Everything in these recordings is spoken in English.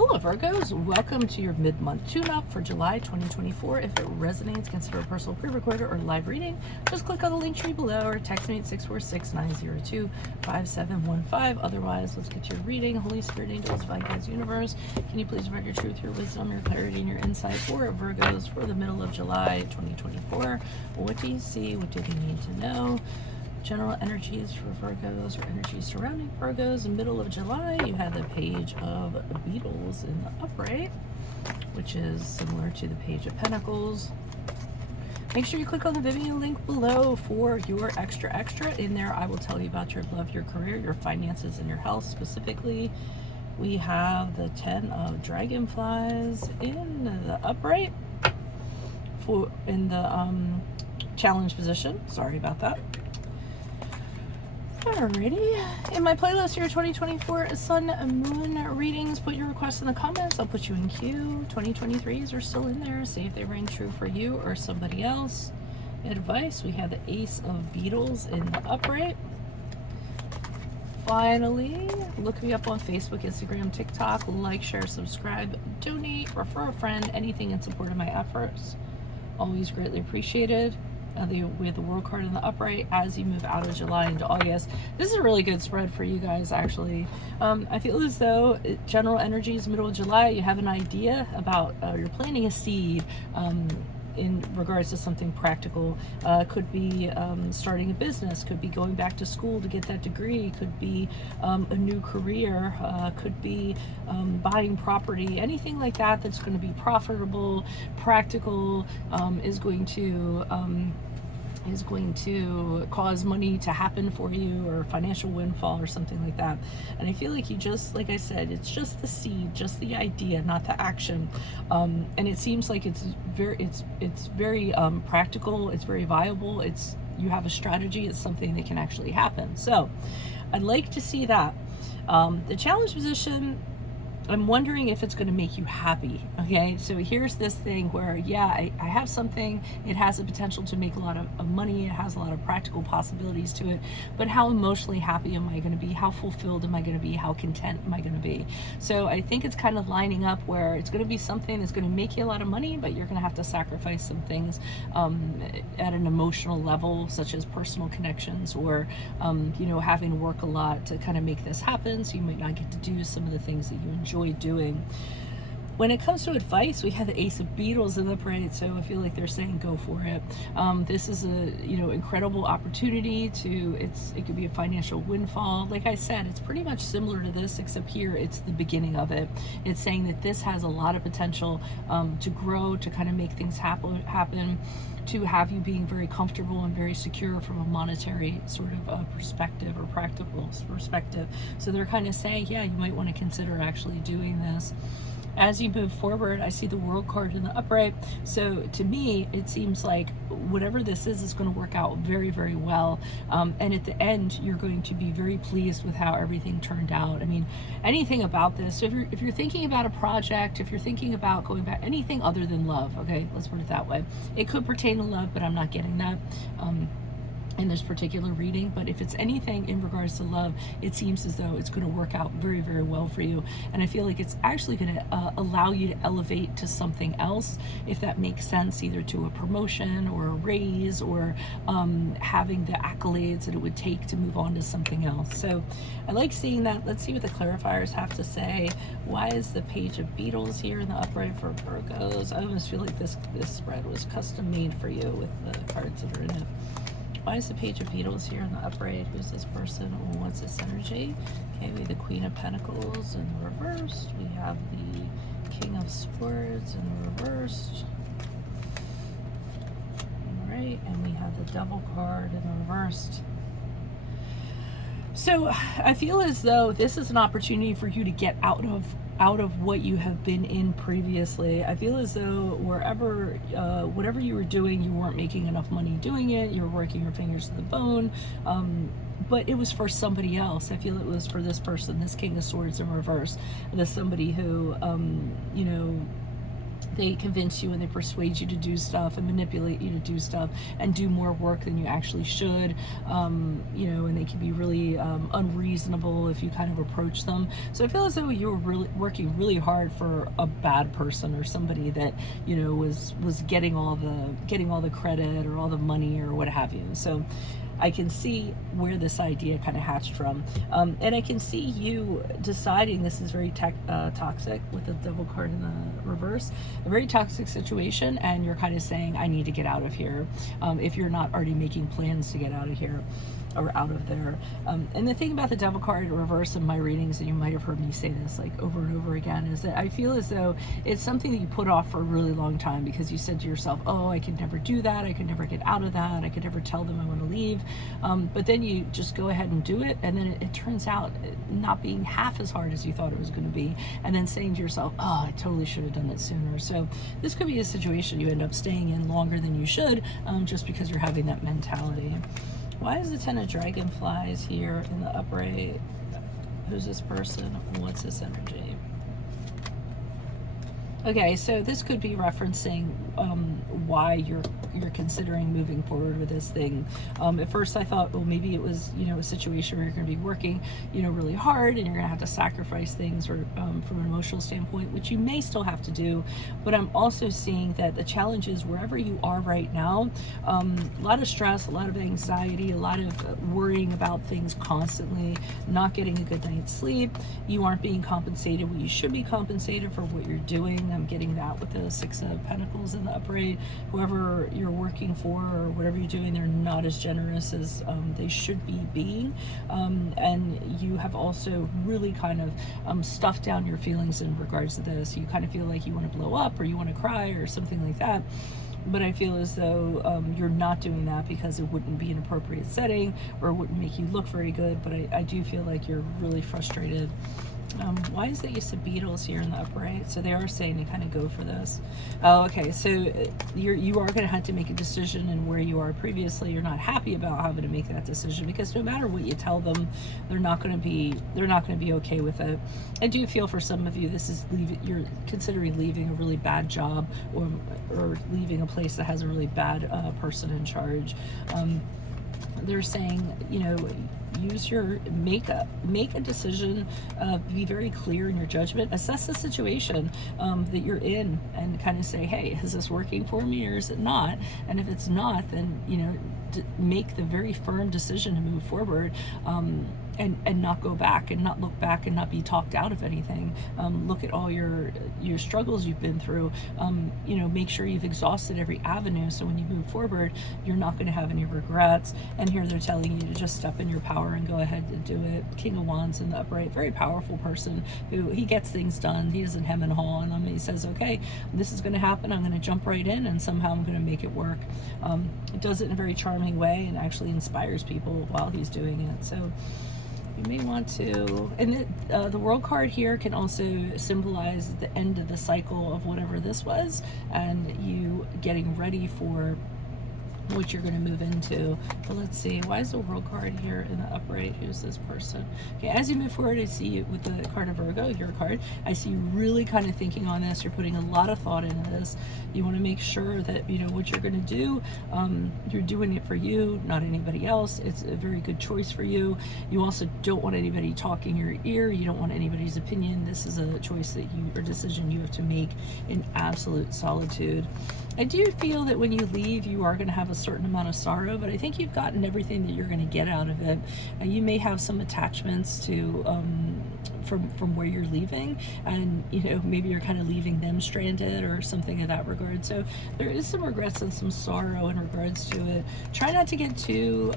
Hola Virgos, welcome to your mid-month tune-up for July 2024. If it resonates, consider a personal pre-recorder or live reading. Just click on the link tree below or text me at 646-902-5715. Otherwise, let's get to your reading. Holy Spirit, angels, divine guides, universe, can you please provide your truth, your wisdom, your clarity, and your insight for Virgos for the middle of July 2024? What do you see? What do they need to know? General energies for Virgos, or energies surrounding Virgos. In the middle of July, you have the Page of Beetles in the upright, which is similar to the Page of Pentacles. Make sure you click on the video link below for your extra. In there, I will tell you about your love, your career, your finances, and your health specifically. We have the 10 of Dragonflies in the upright, in the challenge position. Sorry about that. Alrighty, in my playlist here, 2024 Sun and Moon readings, put your requests in the comments. I'll put you in queue. 2023s are still in there. See if they ring true for you or somebody else. Advice, we have the Ace of Beetles in the upright. Finally, look me up on Facebook, Instagram, TikTok. Like, share, subscribe, donate, refer a friend. Anything in support of my efforts. Always greatly appreciated. With the World card in the upright as you move out of July into August. This is a really good spread for you guys, actually. I feel as though general energies, middle of July, you have an idea about, you're planting a seed in regards to something practical. Could be starting a business, could be going back to school to get that degree, could be a new career, could be buying property, anything like that that's going to be profitable, practical, is going to cause money to happen for you, or financial windfall or something like that. And I feel like you just, like I said, it's just the seed, just the idea, not the action. And it seems like it's very practical, it's very viable, you have a strategy, it's something that can actually happen. So I'd like to see that. The challenge position, I'm wondering if it's going to make you happy. Okay, so here's this thing where, yeah, I have something, it has the potential to make a lot of money, it has a lot of practical possibilities to it, but how emotionally happy am I going to be? How fulfilled am I going to be? How content am I going to be? So I think it's kind of lining up where it's going to be something that's going to make you a lot of money, but you're going to have to sacrifice some things at an emotional level, such as personal connections, or having to work a lot to kind of make this happen. So you might not get to do some of the things that you enjoy doing. When it comes to advice, we have the Ace of Beetles in the parade, so I feel like they're saying go for it. This is a incredible opportunity it could be a financial windfall. Like I said, it's pretty much similar to this, except here it's the beginning of it. It's saying that this has a lot of potential to grow, to kind of make things happen, to have you being very comfortable and very secure from a monetary sort of perspective, or practical perspective. So they're kind of saying, yeah, you might want to consider actually doing this. As you move forward, I see the World card in the upright. So to me, it seems like whatever this is going to work out very, very well. And at the end, you're going to be very pleased with how everything turned out. I mean, anything about this. So if you're thinking about a project, if you're thinking about going back, anything other than love, okay, let's put it that way. It could pertain to love, but I'm not getting that in this particular reading. But if it's anything in regards to love, it seems as though it's going to work out very, very well for you. And I feel like it's actually going to allow you to elevate to something else, if that makes sense, either to a promotion or a raise, or having the accolades that it would take to move on to something else. So I like seeing that. Let's see what the clarifiers have to say. Why is the Page of Beetles here in the upright for Virgos? I almost feel like this spread was custom made for you with the cards that are in it. Why is the Page of Beetles here in the upright? Who's this person? What's this energy? Okay, we have the Queen of Pentacles in the reversed. We have the King of Swords in the reversed. All right, and we have the Devil card in the reversed. So I feel as though this is an opportunity for you to get out of what you have been in previously. I feel as though whatever you were doing, you weren't making enough money doing it. You were working your fingers to the bone, but it was for somebody else. I feel it was for this person, this King of Swords in reverse. There's somebody who, they convince you and they persuade you to do stuff and manipulate you to do stuff and do more work than you actually should, and they can be really unreasonable if you kind of approach them. So I feel as though you were really working really hard for a bad person, or somebody that was getting all the credit or all the money or what have you. So I can see where this idea kind of hatched from. And I can see you deciding this is very toxic, with the devil card in the reverse, a very toxic situation, and you're kind of saying, I need to get out of here, if you're not already making plans to get out of here or out of there. And the thing about the devil card reverse in my readings, and you might have heard me say this like over and over again, is that I feel as though it's something that you put off for a really long time, because you said to yourself, oh, I could never do that, I could never get out of that, I could never tell them I want to leave. But then you just go ahead and do it, and then it turns out not being half as hard as you thought it was going to be, and then saying to yourself, oh, I totally should have done it sooner. So this could be a situation you end up staying in longer than you should, just because you're having that mentality. Why is the Ten of Dragonflies here in the upright? Who's this person? What's this energy? Okay, so this could be referencing why you're considering moving forward with this thing. At first I thought, well, maybe it was, a situation where you're going to be working, really hard, and you're going to have to sacrifice things, or from an emotional standpoint, which you may still have to do. But I'm also seeing that the challenge is wherever you are right now, a lot of stress, a lot of anxiety, a lot of worrying about things constantly, not getting a good night's sleep. You aren't being compensated what you should be compensated for what you're doing. I'm getting that with the Six of Pentacles in the upright. Whoever you're working for or whatever you're doing, they're not as generous as they should be being. And you have also really kind of stuffed down your feelings in regards to this. You kind of feel like you want to blow up, or you want to cry, or something like that. But I feel as though you're not doing that because it wouldn't be an appropriate setting, or it wouldn't make you look very good. But I do feel like you're really frustrated. Why is the Ace of Beetles here in the upright? So they are saying to kind of go for this. Oh, okay. So you are going to have to make a decision, and where you are previously, you're not happy about having to make that decision, because no matter what you tell them, they're not going to be okay with it. I do feel for some of you, this is you're considering leaving a really bad job, or leaving a place that has a really bad person in charge. They're saying, make a decision, be very clear in your judgment, assess the situation that you're in, and kind of say, hey, is this working for me, or is it not? And if it's not, then make the very firm decision to move forward, and not go back, and not look back, and not be talked out of anything. Look at all your struggles you've been through. Make sure you've exhausted every avenue, so when you move forward, you're not going to have any regrets. And here they're telling you to just step in your power and go ahead and do it. King of Wands in the upright, very powerful person who he gets things done. He doesn't hem and haw on them. He says, okay, this is going to happen. I'm going to jump right in, and somehow I'm going to make it work. It does it in a very charming way, and actually inspires people while he's doing it. So you may want to, and the World card here can also symbolize the end of the cycle of whatever this was, and you getting ready for what you're going to move into. But let's see, why is the World card here in the upright? Who's this person? Okay, as you move forward, I see you with the card of Virgo, your card. I see you really kind of thinking on this. You're putting a lot of thought into this. You want to make sure that what you're going to do, you're doing it for you, not anybody else. It's a very good choice for you. You also don't want anybody talking your ear. You don't want anybody's opinion. This is a choice that or decision you have to make in absolute solitude. I do feel that when you leave, you are going to have a certain amount of sorrow, but I think you've gotten everything that you're going to get out of it. You may have some attachments to from where you're leaving, and maybe you're kind of leaving them stranded or something of that regard. So there is some regrets and some sorrow in regards to it. Try not to get too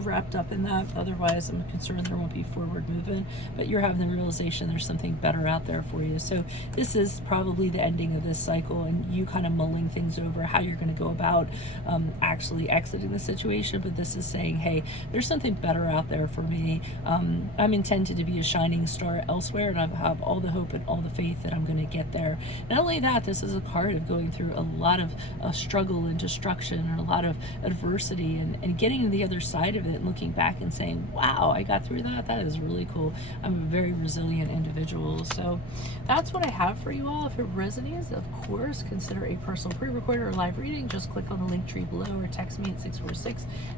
wrapped up in that, otherwise I'm concerned there won't be forward movement, but you're having the realization there's something better out there for you. So this is probably the ending of this cycle, and you kind of mulling things over how you're going to go about actually exiting the situation. But this is saying, hey, there's something better out there for me. I'm intended to be a shining star elsewhere, and I have all the hope and all the faith that I'm going to get there. Not only that, this is a card of going through a lot of struggle and destruction, and a lot of adversity, and getting to the other side light of it and looking back and saying, wow, I got through that. That is really cool. I'm a very resilient individual. So that's what I have for you all. If it resonates, of course, consider a personal pre-recorded or live reading. Just click on the link tree below or text me at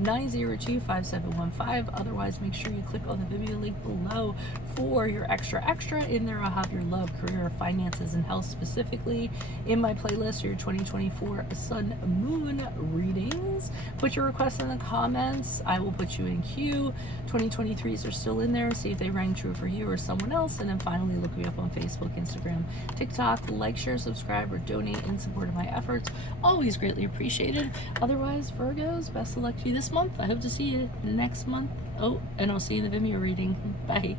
646-902-5715. Otherwise, make sure you click on the video link below for your extra. In there, I'll have your love, career, finances, and health specifically. In my playlist are your 2024 Sun Moon readings. Put your requests in the comments. I will put you in queue. 2023s are still in there. See if they rang true for you or someone else. And then finally, look me up on Facebook, Instagram, TikTok. Like, share, subscribe, or donate in support of my efforts. Always greatly appreciated. Otherwise, Virgos, best of luck to you this month. I hope to see you next month. Oh, and I'll see you in the Vimeo reading. Bye.